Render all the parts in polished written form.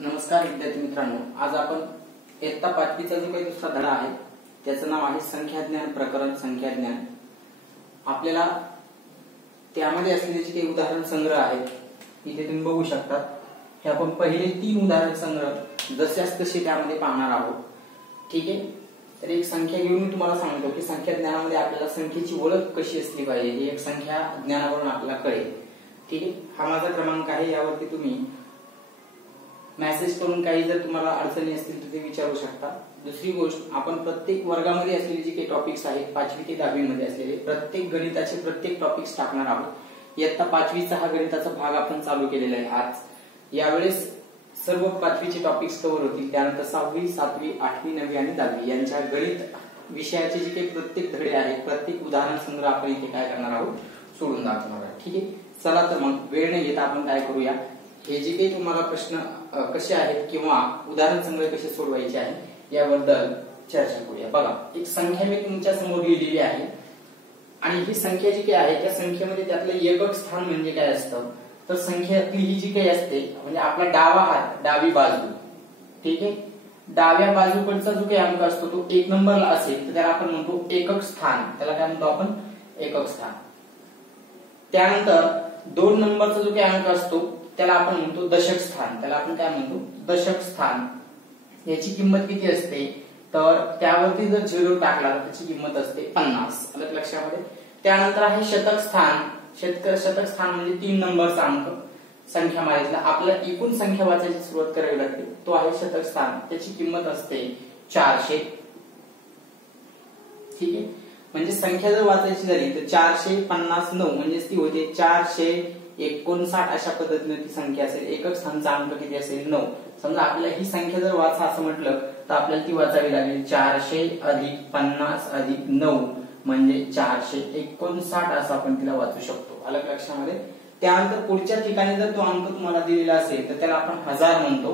नमस्कार विद्यार्थी मित्रांनो, आज आपण इयत्ता 5वीचा जो काही दुसरा धडा आहे त्याचं नाव आहे संख्याज्ञान प्रकरण संख्याज्ञान। आपल्याला त्यामध्ये असलेले जे काही उदाहरण संग्रह आहेत इथे तुम्ही बघू शकता। हे आपण पहिले 3 उदाहरण संग्रह जशास तसे त्यामध्ये पाहणार आहोत। ठीक आहे, तर एक संख्या घेऊन मी तुम्हाला सांगतो की संख्या ज्ञानामध्ये आपल्याला संख्येची ओळख कशी असली पाहिजे ही एक संख्या ज्ञानावरून आपल्याला कळेल। ठीक आहे, हा माझा क्रमांक आहे, यावरती तुम्ही मेसेज करून काही जर तुम्हाला अडचणी असतील तर ते विचारू शकता। दुसरी गोष्ट, आपण प्रत्येक वर्गामध्ये असलेले जे काही टॉपिक्स आहेत 5वी ते 10वी मध्ये असलेले प्रत्येक गणिताचे प्रत्येक टॉपिक्स टाकणार आहोत। इयत्ता 5वीचा हा गणिताचा भाग आपण चालू केलेला आहे आज। यावेळेस सर्व 5वीचे टॉपिक्स कव्हर होतील। त्यानंतर 6वी, 7वी, 8वी, 9वी आणि 10वी यांच्या गणित विषयाचे जे काही प्रत्येक धडे आहेत प्रत्येक उदाहरण संग्रह आपण इथे काय करणार आहोत सोडून दाखवणार आहोत। ठीक आहे, चला तर मग वेळ न घेता आपण काय करूया, हे जे काही तुम्हाला प्रश्न कसे आहेत किंवा उदाहरण संग्रह कसे सोडवायचे आहे याबद्दल चर्चा करूया। बघा, एक संख्या मी तुमच्या समोर लिहिलेली आहे आणि ही संख्या जी काही आहे त्या संख्येमध्ये त्यातलं एकक स्थान म्हणजे काय असतं, तर संख्यातली ही जी काही असते म्हणजे आपला डावा हात, डावी बाजू, ठीक आहे, डाव्या बाजूकडचा जो काही अंक असतो तो 1 नंबरला असेल तर त्याला आपण म्हणतो एकक स्थान, त्याला काय म्हणतो आपण एकक स्थान। त्यानंतर 2 नंबरचा जो काही अंक असतो त्याला आपण म्हणतो दशक स्थान, त्याला आपण काय म्हणतो दशक स्थान। याची किंमत किती असते, तर त्यावरती जर 0 टाकला तर त्याची किंमत असते 50, आलं लक्षामध्ये। त्यानंतर आहे शतक स्थान, शतक स्थान म्हणजे 3 नंबरचा अंक संख्या मालेतला, आपल्याला एकूण संख्या वाचायची सुरुवात करावी लागते, तो आहे शतक स्थान, त्याची किंमत असते 400। ठीक आहे, म्हणजे संख्या जर वाचायची झाली तर 459 म्हणजे ती होते 459 अशा पद्धतीने ती संख्या असेल। एकक स्थानचा अंक किती असेल 9। समजा आपल्याला ही संख्या जर वाचा असं म्हटलं तर आपल्याला ती वाचावी लागेल 400 + 50 + 9 म्हणजे 459 असं आपण तिला वाचू शकतो, आलं लक्षामध्ये। त्यानंतर पुढच्या ठिकाणी जर तो अंक तुम्हाला दिलेला असेल तर त्याला आपण हजार म्हणतो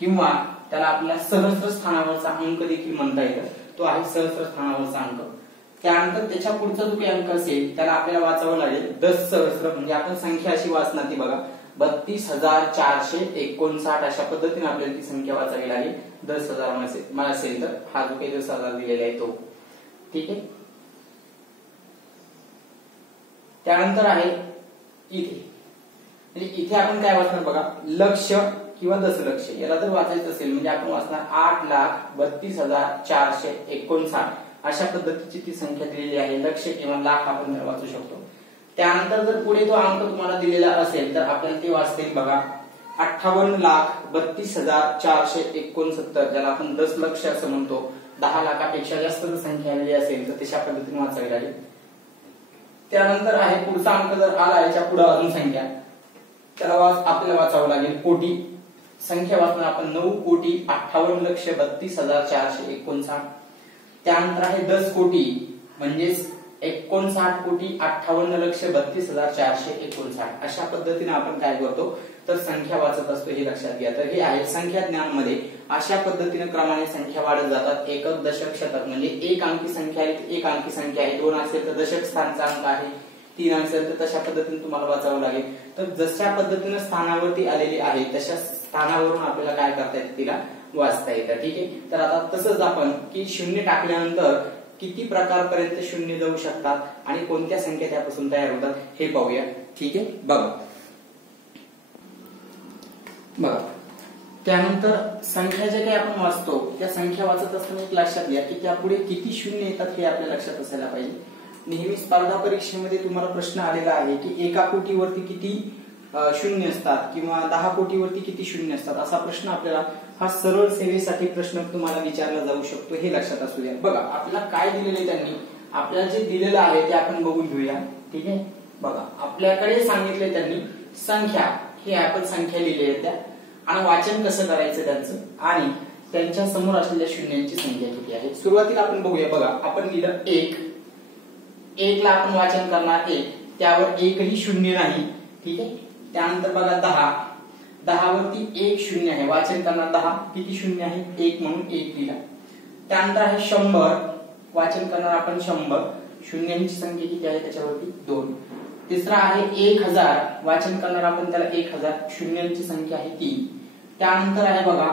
किंवा त्याला आपल्याला सहस्र स्थानावरचा अंक देखील म्हणता येतं, तो आहे सहस्र स्थानावरचा अंक। त्यानंतर त्याच्या पुढचा जो काही अंक असेल त्याला आपल्याला वाचावं लागेल 10 सहस्र, म्हणजे आपण संख्या अशी वाचणार ती बघा 32,459 अशा पद्धतीने आपल्याला ती संख्या वाचावी लागेल। 10,000 असेल तर हा जो काही 10,000 दिलेला आहे तो। ठीक आहे, त्यानंतर आहे इथे, म्हणजे इथे आपण काय वाचणार बघा लक्ष किंवा दशलक्ष, याला जर वाचायचं असेल म्हणजे आपण वाचणार 8,32,459 अशा पद्धतीची ती संख्या दिलेली आहे। लक्ष किंवा लाख आपण त्याला वाचू शकतो। त्यानंतर जर पुढे तो अंक तुम्हाला दिलेला असेल तर आपल्याला ते वाचता येईल बघा 58,32,469, ज्याला आपण दशलक्ष असं म्हणतो। 10 लाखापेक्षा जास्त जर संख्या आलेली असेल तर तशा पद्धतीने वाचावी लागेल। त्यानंतर आहे पुढचा अंक जर आला याच्या पुढे अजून संख्या, त्याला आपल्याला वाचावं लागेल कोटी। संख्या वाचणार आपण 9,58,32,459। त्यानंतर आहे 10 कोटी म्हणजेच 59,58,32,459 अशा पद्धतीने आपण काय करतो तर संख्या वाचत असतो, हे लक्षात घ्या। तर हे आहे संख्या ज्ञानामध्ये अशा पद्धतीने क्रमाने संख्या वाढत जातात। एकक, दशक, शतक म्हणजे 1 अंकी संख्या आहे 1 अंकी संख्या आहे, 2 असेल तर दशक स्थानचा अंक आहे, 3 असेल तर तशा पद्धतीने तुम्हाला वाचावं लागेल। तर जशा पद्धतीने स्थानावरती आलेली आहे तशा स्थानावरून आपल्याला काय करता येतं तिला वाचता येतं। ठीक आहे, तर आता तसंच आपण की 0 टाकल्यानंतर किती प्रकारपर्यंत 0 जाऊ शकतात आणि कोणत्या संख्या त्यापासून तयार होतात हे पाहूया। ठीक आहे, बघा त्यानंतर संख्या जे काही आपण वाचतो त्या संख्या वाचत असताना एक लक्षात घ्या की त्यापुढे किती 0 येतात हे आपल्या लक्षात असायला पाहिजे। नेहमी स्पर्धा परीक्षेमध्ये तुम्हाला प्रश्न आलेला आहे की 1 कोटीवरती किती 0 असतात किंवा 10 कोटीवरती किती 0 असतात, असा प्रश्न आपल्याला हा सरळ सेवेसाठी प्रश्न तुम्हाला विचारला जाऊ शकतो, हे लक्षात असू द्या। बघा आपल्याला काय दिलेले त्यांनी, आपल्याला जे दिलेलं आहे ते आपण बघून घेऊया। ठीक आहे, बघा आपल्याकडे सांगितले त्यांनी संख्या, ही आपण संख्या लिहिली आहे त्या आणि वाचन कसं करायचं त्यांचं आणि त्यांच्या समोर असलेल्या शून्यांची संख्या किती आहे। सुरुवातीला आपण बघूया, बघा आपण लिहिलं 1 ला आपण वाचन करणार 1, त्यावर एकही 0 नाही। ठीक आहे, त्यानंतर बघा 10 वरती 1 0 आहे, वाचन करणार 10, किती 0 आहे 1 म्हणून 1 लिहिला। त्यानंतर आहे 100, वाचन करणार आपण 100, शून्यांची संख्या किती आहे त्याच्यावरती 2। तिसरा आहे 1000, वाचन करणार आपण त्याला 1000, शून्यांची संख्या आहे 3। त्यानंतर आहे बघा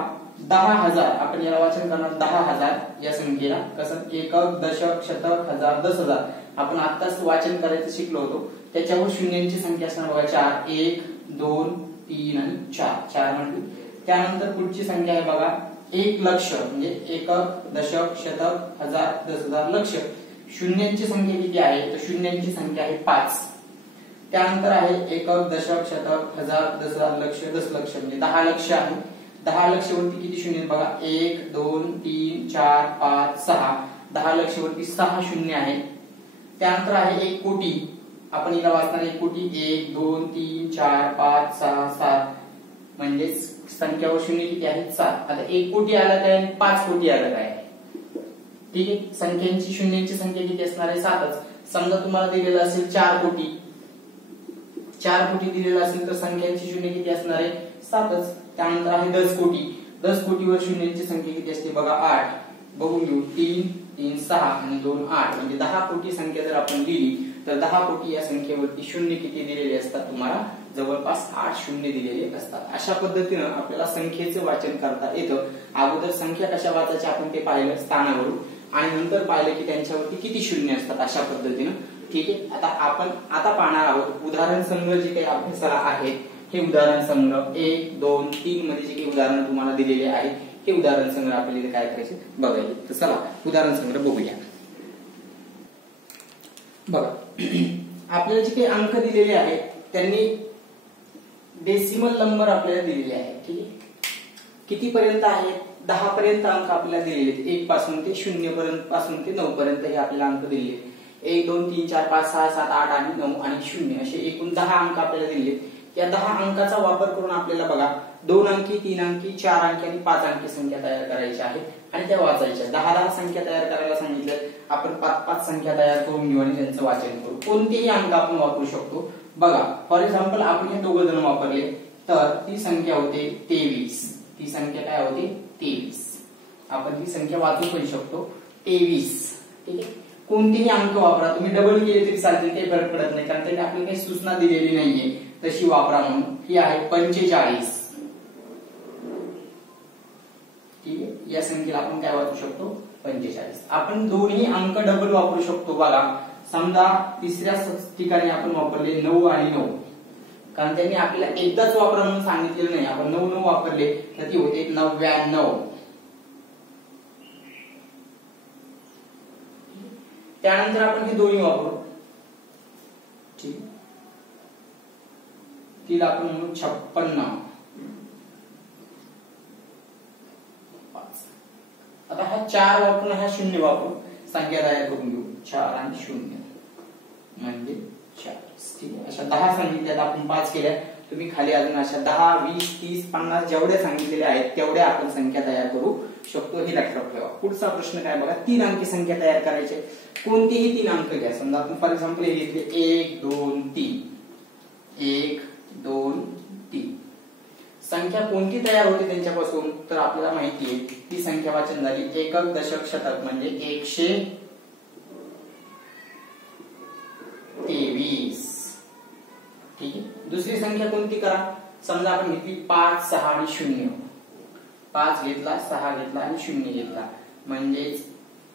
10,000, आपण याला वाचन करणार 10,000 या संख्येला. कसं एकक, दशक, शतक, हजार, 10,000 आपण आत्ताच वाचन करायचं शिकलो होतो. त्याच्यावर शून्यांची संख्या असणार बघा 4, 1, 2, 3 आणि 4 म्हणली. त्यानंतर पुढची संख्या आहे बघा 1,00,000 म्हणजे एकक, दशक, शतक, हजार, 10,000, लक्ष. शून्यांची संख्या किती आहे तर शून्यांची संख्या आहे 5. त्यानंतर आहे एकक, दशक, शतक, हजार, 10,000, लक्ष, 10,00,000 म्हणजे 10,00,000 आहे. 10,00,000 वरती किती शून्य बघा 1, 2, 3, 4, 5, 6. 10,00,000 वरती 6 शून्य आहे. त्यानंतर आहे 1 कोटी, आपण याला वाचणार 1 कोटी 1, 2, 3, 4, 5, 6, 7 म्हणजे संख्यावर शून्य किती आहे 7. आता 1 कोटी आला काय 5 कोटी आला काय. ठीक आहे, संख्यांची शून्यांची संख्या किती असणार आहे 7च. समजा तुम्हाला दिलेलं असेल 4 कोटी, 4 कोटी दिलेलं असेल तर संख्यांची शून्य किती असणार आहे 7च. त्यानंतर आहे 10 कोटी, 10 कोटीवर शून्यांची संख्या किती असते बघा 8. बघून घेऊ 3, 3, 6 आणि 2, 8 म्हणजे 10 कोटी संख्या जर आपण दिली तर 10 कोटी या संख्येवरती शून्य किती दिलेले असतात तुम्हाला जवळपास 8 शून्य दिलेले असतात. अशा पद्धतीनं आपल्याला संख्येचं वाचन करता येतं. अगोदर संख्या कशा वाचायच्या आपण ते पाहिलं स्थानावरून आणि नंतर पाहिलं की त्यांच्यावरती किती शून्य असतात अशा पद्धतीनं. ठीक आहे, आता पाहणार आहोत उदाहरण संग्रह जे काही अभ्यासाला आहेत. हे उदाहरण संग्रह 1, 2, 3 मध्ये जे काही उदाहरण तुम्हाला दिलेले आहेत हे उदाहरण संग्रह आपल्याला काय करायचे बघायचे. तर चला उदाहरण संग्रह बघूया. बघा आपल्याला जे काही अंक दिलेले आहेत त्यांनी डेसिमल नंबर आपल्याला दिलेले आहेत. ठीक आहे, किती पर्यंत आहेत 10 पर्यंत अंक आपल्याला दिलेले आहेत. 1 पासून ते 0 पर्यंत पासून ते 9 पर्यंत हे आपल्याला अंक दिलेले आहेत. 1, 2, 3, 4, 5, 6, 7, 8 आणि 9 आणि 0 असे एकूण 10 अंक आपल्याला दिलेले आहेत. या 10 अंकाचा वापर करून आपल्याला बघा 2 अंकी, 3 अंकी, 4 अंकी आणि 5 अंकी संख्या तयार करायच्या आहेत आणि त्या वाचायच्या. 10 संख्या तयार करायला सांगितलं आपण 5 संख्या तयार करून घेऊ आणि त्यांचं वाचन करू. कोणतेही अंक आपण वापरू शकतो. बघा फॉर एक्झाम्पल आपण हे दोघं जण वापरले तर ती संख्या होते 23. ती संख्या काय होते 23. आपण ती संख्या वाचू पण शकतो 23. ठीक आहे, कोणतेही अंक वापरा तुम्ही डबल केले तरी चालतील काही फरक पडत नाही कारण त्याची आपल्याला काही सूचना दिलेली नाहीये तशी वापरा म्हणून. ही आहे 45. ठीक आहे, या संख्येला आपण काय वापरू शकतो 45. आपण दोन्ही अंक डबल वापरू शकतो. बघा समजा तिसऱ्या ठिकाणी आपण वापरले 9 आणि 9 कारण त्यांनी आपल्याला एकदाच वापरा म्हणून सांगितलेलं नाही. आपण 9 9 वापरले तर ती होते 99. त्यानंतर आपण हे दोन्ही वापरू. ठीक, तिला आपण म्हणू 56. आता हा 4 वापरून हा 0 वापरून संख्या तयार करून घेऊ. 4 आणि 0 म्हणजे 40. ठीक आहे, अशा 10 सांगितल्यात आपण 5 केल्या. तुम्ही खाली अजून अशा 10, 20, 30, 50 जेवढ्या सांगितलेल्या आहेत तेवढ्या आपण संख्या तयार करू शकतो. हे लक्षात ठेवा. पुढचा प्रश्न काय बघा 3 अंकी संख्या तयार करायची. कोणतेही 3 अंक घ्या. समजा आपण फॉर एक्झाम्पल हे घेतले 1, 2, 3. 1, 2, 3. संख्या कोणती तयार होते त्यांच्यापासून तर आपल्याला माहिती आहे ती संख्या वाचन झाली एकक, दशक, शतक म्हणजे 123. ठीक आहे, दुसरी संख्या कोणती करा. समजा आपण घेतली 5, 6 आणि 0. 5 घेतला, 6 घेतला आणि 0 घेतला म्हणजेच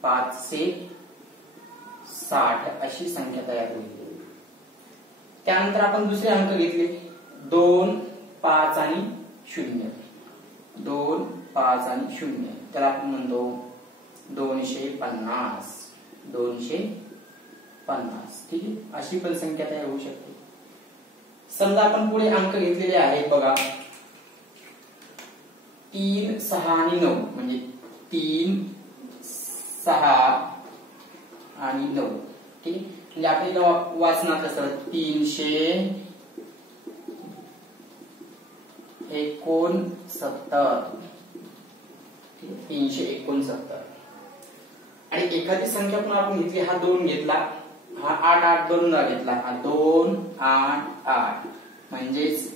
560 अशी संख्या तयार होईल. त्यानंतर आपण दुसरे अंक घेतले 2, 5 आणि 0. 2, 5 आणि 0 त्याला आपण म्हणतो 250. 250. ठीक आहे, अशी पण संख्या तयार होऊ शकते. समजा आपण पुढे अंक घेतलेले आहेत बघा 3, 6 आणि 9 म्हणजे 3, 6 आणि 9. ठीक आहे, म्हणजे आपल्याला वाचनात कसं 369. ठीक आहे, 369. आणि एखादी संख्या पण आपण घेतली हा 2 घेतला, हा 8, 8 दोनदा घेतला, हा 2, 8, 8 म्हणजेच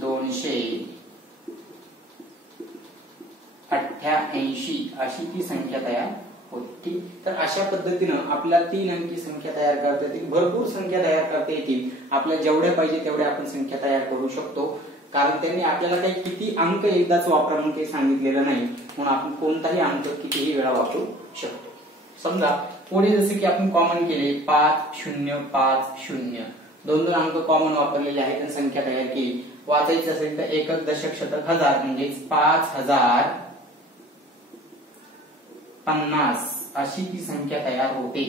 288 अशी ती संख्या तयार होती. तर अशा पद्धतीनं आपल्याला 3 अंकी संख्या तयार करता येतील. भरपूर संख्या तयार करता येतील. आपल्याला जेवढ्या पाहिजे तेवढ्या आपण संख्या तयार करू शकतो. कारण त्यांनी आपल्याला काही किती अंक एकदाच वापरा म्हणून काही सांगितलेलं नाही, म्हणून आपण कोणताही अंक कितीही वेळा वापरू शकतो. समजा पुढे जसे की आपण कॉमन केले 5050, दोन अंक कॉमन वापरलेले आहेत आणि संख्या तयार केली. वाचायची असेल तर एकक दशक शतक हजार म्हणजे 5050 अशी ती संख्या तयार होते.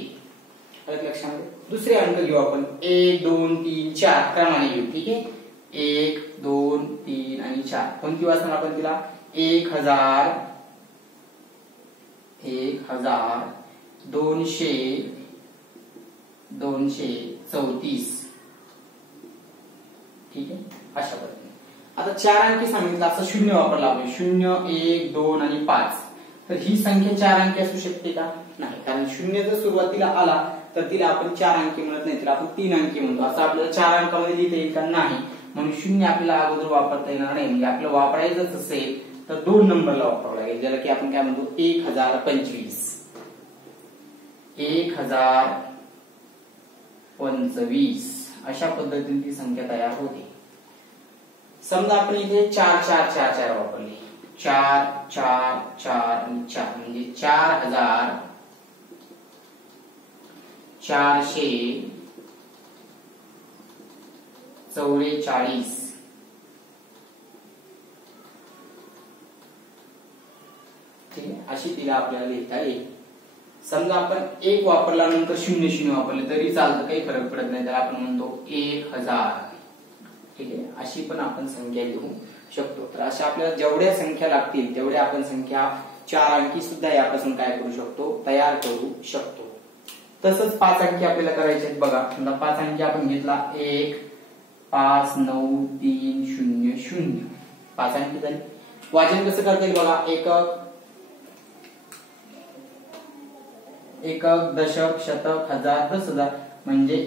लक्षामध्ये दुसरे अंक घेऊ आपण 1 2 3 4 क्रमाने घेऊ. ठीक आहे, 1 2 3 आणि 4. कोणती वाचणार आपण तिला? 1000 200 234. ठीक आहे, अशा पद्धतीने. आता 4 अंकी सांगितलं, असं 0 वापरला आपण. 0 1 2 आणि 5. तर ही संख्या 4 अंकी असू शकते का? नाही, कारण 0 जर सुरुवातीला आला तर तिला आपण 4 अंकी म्हणत नाही, तिला आपण 3 अंकी म्हणतो. असं आपल्याला 4 अंकामध्ये लिहिता येईल का? नाही, म्हणून 0 आपल्याला अगोदर वापरता येणार नाही. म्हणजे आपलं वापरायचंच असेल तर 2 नंबरला वापरावं लागेल, ज्याला की आपण काय म्हणतो 1025. 1025 अशा पद्धतीने ती संख्या तयार होते. समजा आपण इथे 4 4 4 4 वापरले. 4 4 4 आणि 4 म्हणजे 4444. ठीक आहे, अशी तिला आपल्याला लिहिता येईल. समजा आपण 1 वापरल्यानंतर 0 0 वापरले तरी चालतं, काही फरक पडत नाही, त्याला आपण म्हणतो 1000. ठीक आहे, अशी पण आपण संख्या लिहू शकतो. तर अशा आपल्याला जेवढ्या संख्या लागतील तेवढ्या आपण संख्या 4 अंकी सुद्धा यापासून काय करू शकतो? तयार करू शकतो. तसंच 5 अंकी आपल्याला करायचे आहेत. बघा, समजा 5 अंकी आपण घेतला 1 5 9 3 0 0. 5 अंकी झाली. वाचन कसं करता येईल बघा? एकक दशक शतक हजार 10,000 म्हणजे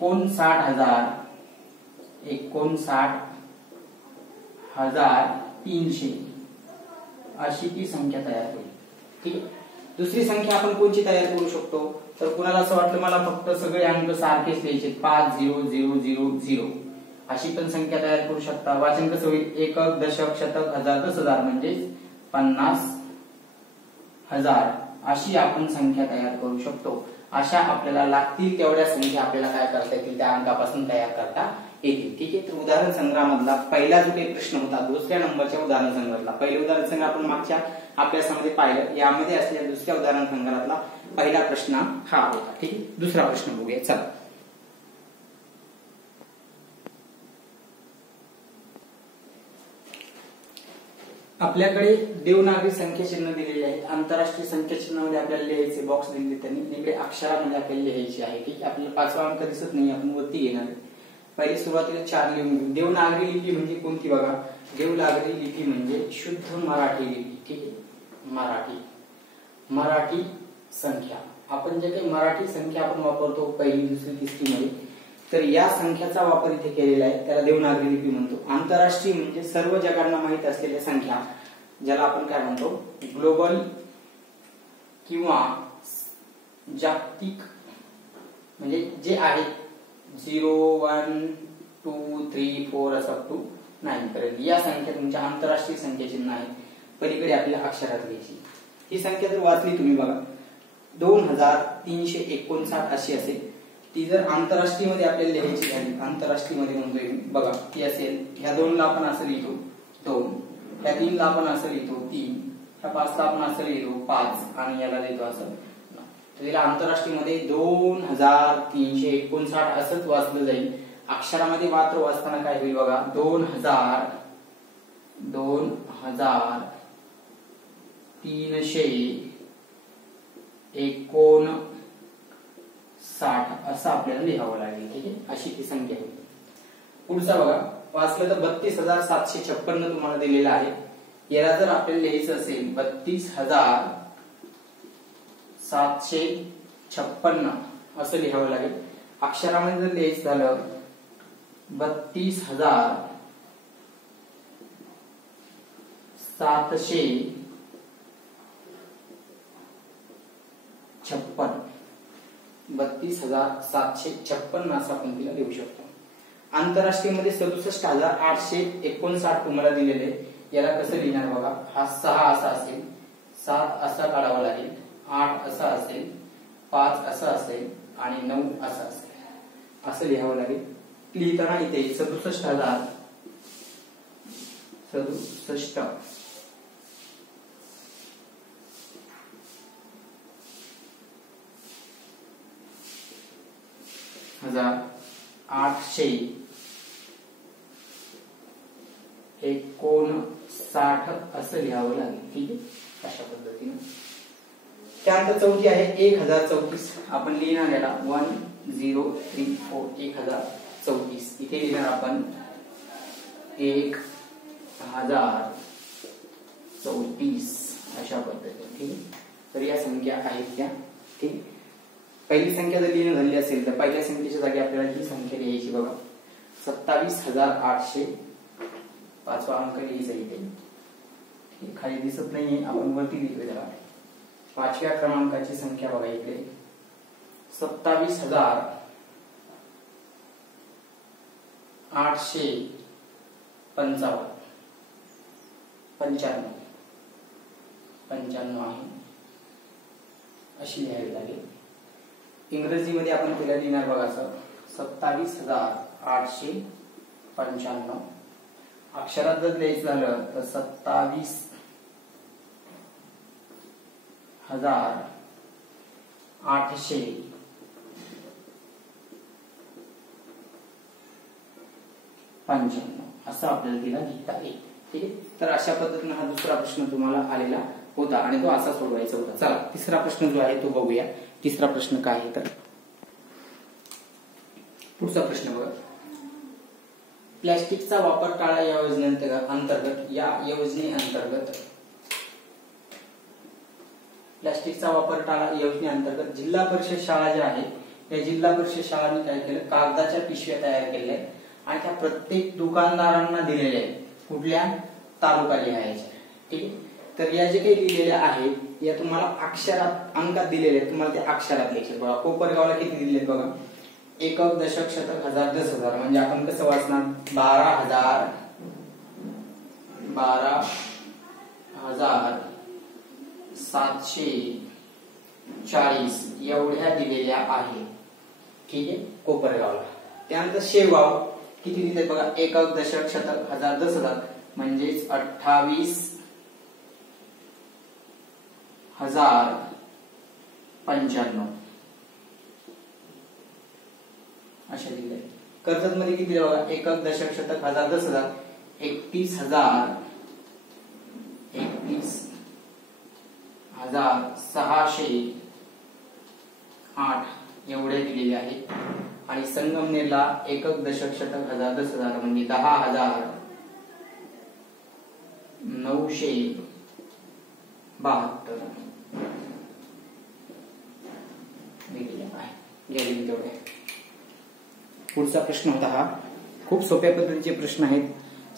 59,300 अशी ती संख्या तयार होईल. ठीक आहे, दुसरी संख्या आपण कोणती तयार करू शकतो? तर कुणाला असं वाटतं मला फक्त सगळे अंक सारखेच लिहायचे 50,000 अशी पण संख्या तयार करू शकता. वाचन कसं होईल? एकक दशक शतक हजार 10,000 म्हणजे 50,000 अशी आपण संख्या तयार करू शकतो. अशा आपल्याला लागतील तेवढ्या संख्या आपल्याला काय करता येतील? त्या अंकापासून तयार करता येतील. ठीक आहे, तर उदाहरण संग्रहामधला पहिला जो काही प्रश्न होता, दुसऱ्या नंबरच्या उदाहरण संग्रहातला पहिलं उदाहरण संग्रह आपण मागच्या अभ्यासामध्ये पाहिलं. यामध्ये असलेल्या दुसऱ्या उदाहरण संग्रहातला पहिला प्रश्न हा होता. ठीक आहे, दुसरा प्रश्न बघूया. चला, आपल्याकडे देवनागरी संख्याचिन्ह दिलेले आहेत. आंतरराष्ट्रीय संख्याचिन्हामध्ये आपल्याला लिहायचे बॉक्स दिलेले, त्यांनी इकडे अक्षरामध्ये आपल्याला लिहायचे आहे. ठीक आहे, आपल्याला 5वा अंक दिसत नाही, आपण वरती येणार. पहिले सुरुवातीला 4 लिहून घेऊ. देवनागरी लिपी म्हणजे कोणती बघा? देवनागरी लिपी म्हणजे शुद्ध मराठी लिपी. ठीक आहे, मराठी संख्या. आपण जे काही मराठी संख्या आपण वापरतो पहिली दुसरी तिसरी मध्ये, तर या संख्याचा वापर इथे केलेला आहे, त्याला देवनागरी लिपी म्हणतो. आंतरराष्ट्रीय म्हणजे सर्व जगांना माहित असलेल्या संख्या, ज्याला आपण काय म्हणतो? ग्लोबल किंवा जागतिक, म्हणजे जे आहेत 0 1 2 3 4 असं अप टू 9 पर्यंत या संख्या तुमच्या आंतरराष्ट्रीय संख्याचिन्ह आहे. पलीकडे आपल्याला अक्षरात घ्यायची. ही संख्या जर वाचली तुम्ही बघा 2359 अशी असेल. ती जर आंतरराष्ट्रीय मध्ये आपल्याला लिहायची झाली, आंतरराष्ट्रीय मध्ये म्हणतोय बघा, ती असेल ह्या 2 ला आपण असं लिहितो 2, ह्या 3 ला आपण असं लिहितो 3, ह्या 5 ला आपण असं लिहितो 5 आणि याला लिहितो असं. तर तिला आंतरराष्ट्रीय मध्ये 2359 असंच वाचलं जाईल. अक्षरामध्ये मात्र वाचताना काय होईल बघा? 2359 असं आपल्याला लिहावं लागेल. ठीक आहे, अशी ती संख्या होईल. पुढचा बघा, वाचलं तर 32,756 तुम्हाला दिलेला आहे. याला जर आपल्याला लिहायचं असेल 32,756 असं लिहावं लागेल. अक्षरामध्ये जर लिहायचं झालं 32,756 32,756 असं आपण तिला लिहू शकतो. आंतरराष्ट्रीय मध्ये 67,859 तुम्हाला दिलेले. याला कसं लिहिणार बघा. हा 6 असा असेल, 7 असा काढावा लागेल, 8 असा असेल, 5 असा असेल आणि 9 असा असेल, असं लिहावं लागेल. लिहिताना इथे 67,859 असं लिहावं लागेल. ठीक आहे, अशा पद्धतीने. त्यानंतर चौथी आहे 1034. आपण लिहिणार याला 1034 1034. इथे लिहिणार आपण 1034 अशा पद्धतीने. ठीक आहे, तर या संख्या आहेत त्या. ठीक, पहिली संख्या जर लिहिणं झाली असेल तर पहिल्या संख्येच्या जागी आपल्याला ही संख्या लिहायची बघा. 27,800 पाचवा अंक लिहायचा इथे. खाली दिसत नाहीये, आपण वरती लिहितोय त्याला. 5व्या क्रमांकाची संख्या बघा इकडे 27,855 95 आहे, अशी लिहावी लागेल. इंग्रजीमध्ये आपण तिला लिहिणार बघा असं 27,895. अक्षरात जर लिहायचं झालं तर 27,895 असं आपल्याला तिला लिहिता येईल. ठीक आहे, तर अशा पद्धतीने हा दुसरा प्रश्न तुम्हाला आलेला होता आणि तो असा सोडवायचा होता. चला, तिसरा प्रश्न जो आहे तो बघूया. तिसरा प्रश्न काय आहे तर पुढचा प्रश्न बघा. प्लॅस्टिकचा वापर टाळा या योजनेअंतर्गत प्लॅस्टिकचा वापर टाळा योजनेअंतर्गत जिल्हा परिषद शाळा ज्या आहेत या जिल्हा परिषद शाळांनी काय केलं, कागदाच्या पिशव्या तयार केल्या आणि त्या प्रत्येक दुकानदारांना दिलेल्या आहेत. कुठल्या, तालुका लिहायच्या. ठीक आहे, तर या जे काही लिहिलेल्या आहेत या तुम्हाला अक्षरात अंकात दिलेले आहेत. तुम्हाला ते अक्षरात लिहायचे बघा. कोपरगावला किती दिलेले आहेत बघा. एकक, दशक, शतक, हजार, 10,000. म्हणजे आपण कसं वाचणार 12,740 एवढ्या दिलेल्या आहेत. ठीक आहे, कोपरगावला. त्यानंतर शेवगाव किती दिले बघा. एकक, दशक, शतक, हजार, 10,000. म्हणजेच 28,095 अशा दिले. कर्जत मध्ये किती दिले बघा. एकक, दशक, शतक, हजार, 10,000. 31,608 एवढे दिलेले आहेत. आणि संगमनेरला एकक, दशक, शतक, हजार, 10,000 म्हणजे 10,972 दिलेले आहे. गेले तेवढे. पुढचा प्रश्न होता हा. खूप सोप्या पद्धतीचे प्रश्न आहेत.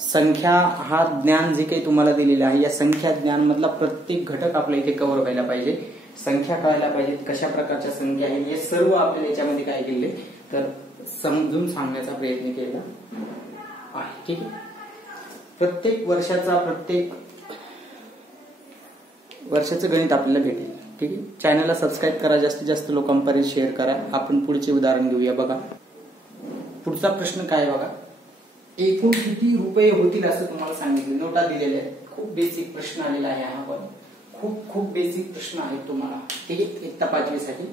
संख्या हा ज्ञान जे काही तुम्हाला दिलेलं आहे या संख्या ज्ञान मधला प्रत्येक घटक आपल्या इथे कव्हर व्हायला पाहिजे. संख्या कळायला पाहिजेत, कशा प्रकारच्या संख्या आहेत हे सर्व आपल्याला याच्यामध्ये काय केले तर समजून सांगण्याचा प्रयत्न केला आहे. ठीक आहे, प्रत्येक वर्षाचं गणित आपल्याला भेटेल. ठीक आहे, चॅनलला सबस्क्राईब करा, जास्तीत जास्त लोकांपर्यंत शेअर करा. आपण पुढचे उदाहरण घेऊया बघा. पुढचा प्रश्न काय बघा. एकूण किती रुपये होतील असं तुम्हाला सांगितलं. नोटा दिलेल्या आहेत. खूप बेसिक प्रश्न आलेला आहे हा पण. खूप बेसिक प्रश्न आहेत तुम्हाला. ठीक आहे, इयत्ता 5वी साठी.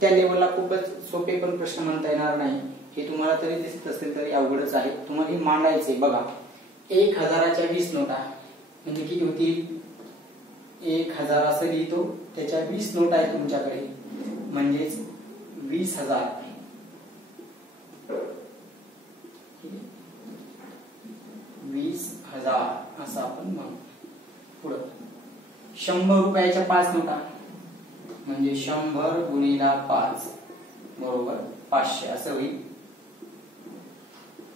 त्या लेवलला खूपच सोपे पण प्रश्न म्हणता येणार नाही. हे तुम्हाला तरी दिसत असेल तरी अवघडच आहे. तुम्हाला हे मांडायचे बघा. 1,000च्या 20 नोटा म्हणजे किती होतील. 1,000 असं लिहितो, त्याच्या 20 नोटा आहेत तुमच्याकडे म्हणजेच 20,000. 20,000 असं आपण म्हणू. पुढं 100 रुपयाच्या 5 नोटा म्हणजे 100 गुणिला 5 बरोबर 500 असं होईल.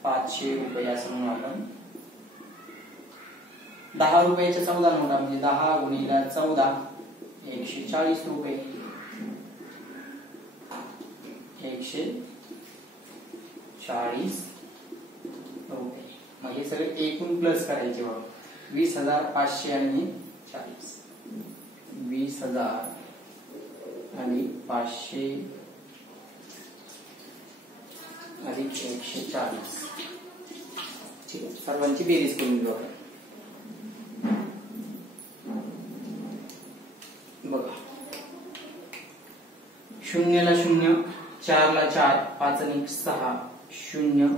500 रुपये असं म्हणू आपण. 10 रुपयाच्या 14 नोटा म्हणजे 10 गुणिला 14 140 रुपये. 140 रुपये. मग हे सगळे एकूण प्लस करायचे बघा. 20,500 आणि 40. 20,000 आणि 500 अधिक 140. ठीक आहे, सर्वांची बेरीज करून घेऊ आपण. बघा, 0 ला 0, 4 ला 4, 5 आणि 6 0.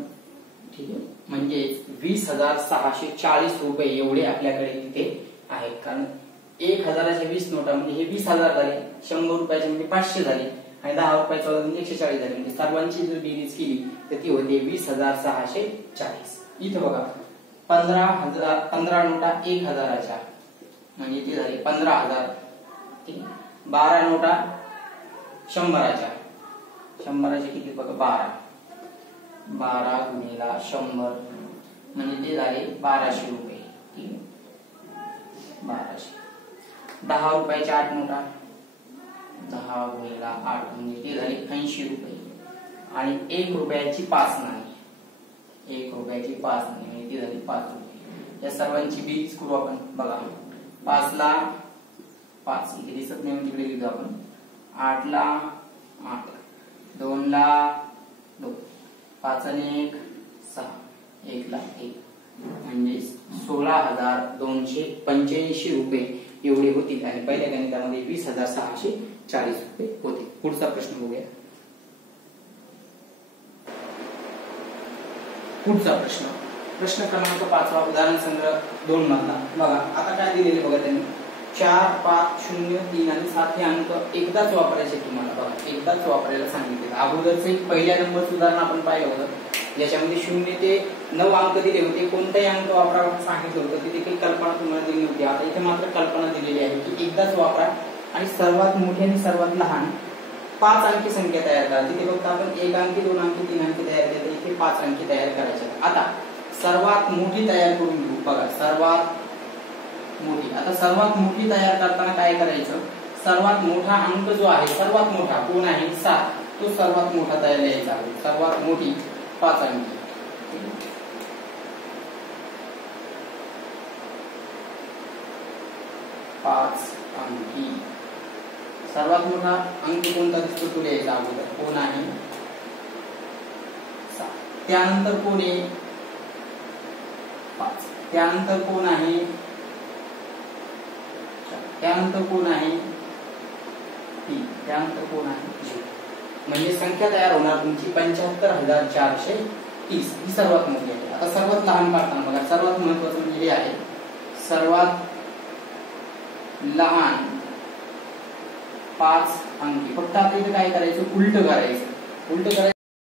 ठीक आहे, म्हणजे 20,640 रुपये एवढे आपल्याकडे इथे आहेत. कारण 1,000च्या 20 नोटा म्हणजे हे 20,000 झाले, 100 रुपयाचे म्हणजे 500 झाले आणि 10 रुपयाचे म्हणजे 140 झाले. म्हणजे सर्वांची जर बेरीज केली तर ती होते 20,640. इथे बघा, 15 नोटा 1,000च्या म्हणजे ते झाले 15,000. 12 नोटा 100च्या, 100चे किती बघा 12. 12 गुणिला 100 म्हणजे ते झाले 1,200 रुपये. ठीक आहे, 1,200. 10 रुपयाच्या 8 नोटा, 10 गुणिला 8 म्हणजे ते झाले 80 रुपये. आणि 1 रुपयाची 5 नाणी, 1 रुपयाची 5 नाणी म्हणजे ती झाली 5 रुपये. या सर्वांची बेरीज करू आपण. बघा, 5 ला 5 इथे दिसत नाही म्हणजे तिकडे लिहू आपण. 8 ला 8, 2 ला 2, 5 आणि 1 6, 1 ला 1 म्हणजे 16,285 रुपये एवढे होतील. आणि पहिल्या गणितामध्ये 20,640 रुपये होते. पुढचा प्रश्न बघूया. पुढचा प्रश्न क्रमांक 5 उदाहरण संग्रह 2 मधला. बघा, आता काय दिलेले बघा त्यांनी. 4, 5, 0, 3 आणि 7 हे अंक एकदाच वापरायचे तुम्हाला. बघा, एकदाच वापरायला सांगितले. अगोदरच एक पहिल्या नंबरचं उदाहरण आपण पाहिलं होतं, ज्याच्यामध्ये 0 ते 9 अंक दिले होते. कोणताही अंक वापरावं सांगितलं होतं, तिथे काही कल्पना तुम्हाला दिली होती. आता इथे मात्र कल्पना दिलेली आहे की एकदाच वापरा आणि सर्वात मोठी आणि सर्वात लहान 5 अंकी संख्या तयार करा. तिथे फक्त आपण 1 अंकी, 2 अंकी, 3 अंकी तयार केले, इथे 5 अंकी तयार करायचे. आता सर्वात मोठी तयार करून घेऊ. बघा, सर्वात मोठी. आता सर्वात मोठी तयार करताना काय करायचं, सर्वात मोठा अंक जो आहे, सर्वात मोठा कोण आहे 7, तो सर्वात मोठा तयार लिहायचा आहे. सर्वात मोठी 5 अंकी. 5 अंकी सर्वात मोठा अंक कोणता दिसतो तो लिहायचा अगोदर. कोण आहे 7. त्यानंतर कोण आहे 5. त्यानंतर कोण आहे, त्यानंतर कोण आहे 3. त्यानंतर कोण आहे 0. म्हणजे संख्या तयार होणार तुमची 75,430. ही सर्वात मोठी आहे. आता सर्वात लहान काढताना बघा, सर्वात महत्वाचं म्हणजे हे आहे सर्वात लहान 5 अंकी. फक्त आता इथे काय करायचं, उलट करायचं.